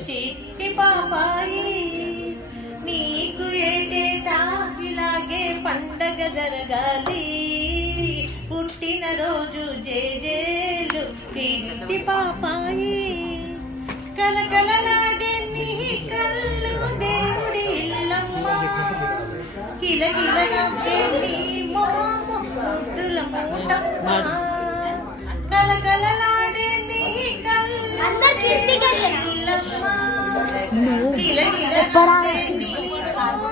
చిట్టి పాపాయి నీకు ఏటేటా ఇలాగే పండగ జరగాలి. పుట్టినరోజు జేజేలు చిట్టి పాపాయి కలకలలాడే నీ కళ్ళు దేవుడి ఇల్లమ్మ కిలకిల నవ్వే నీ మోము ముద్దుల మూటమ్మ కలకలలాడే నీ కళ్ళు ఇల్లమ్మ కిలకిల నవ్వే నీ మోము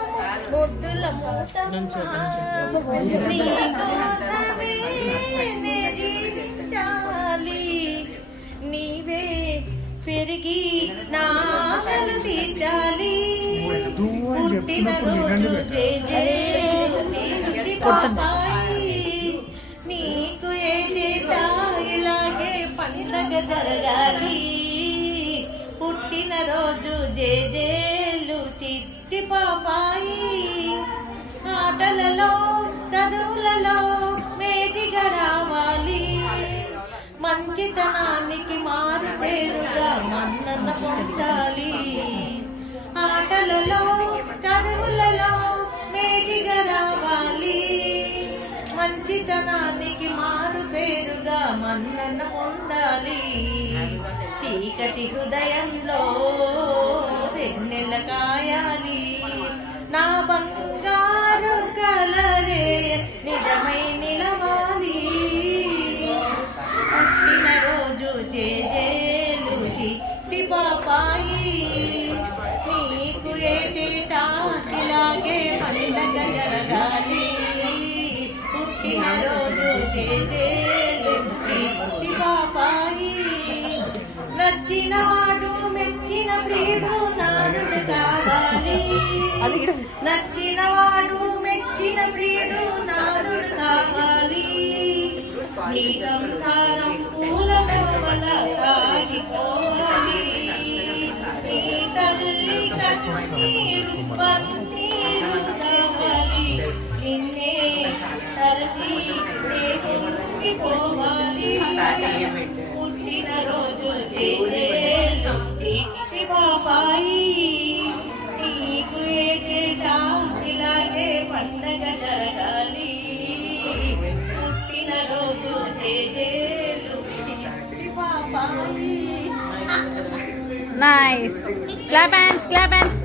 ముద్దుల మూటమ్మ నీ కోసమే నే జీవించాలి నీవే పెరిగి నా ఆశలు తీర్చాలి. పుట్టినరోజు చిట్టి పాపాయి నీకు ఏటేటా ఇలాగే పండగ జరగాలి. పుట్టినరోజు జేజేలు చిట్టి పాపాయి ఆటలలో చదువులలో మేటిగా రావాలి. మంచితనానికి మారు పేరుగా మన్నన పొందాలి. ఆటలలో చదువులలో మేటిగా రావాలి. మంచితనానికి మారు పేరుగా మన్నన పొందాలి. చీకటి హృదయంలో వెన్నెల కాయాలి. నా బంగారు కలలే నిజమై నిలవాలి. పుట్టినరోజు జేజేలు చిట్టి పాపాయి నీకు ఏటేటా ఇలాగే పండగ జరగాలి. పుట్టినరోజు జేజేలు చిట్టి పాపాయి నచ్చిన వాడు మెచ్చిన ప్రియుడు నాదుడు కావాలి. నచ్చిన వాడు మెచ్చిన ప్రియుడు నాదుడు కావాలి. నీ సంసారం పూలలో సాగిపోవాలి. నీ తల్లి కన్నీరు పన్నీరు కావాలి. నిన్నే తలసి పొంగిపోవాలి. పుట్టినరోజు జేజేలు చిట్టి పాపాయి నీకు ఏటేటా ఇలాగే పండగ జరగాలి. పుట్టినరోజు జేజేలు చిట్టి పాపాయి. Nice. Clap hands, clap hands.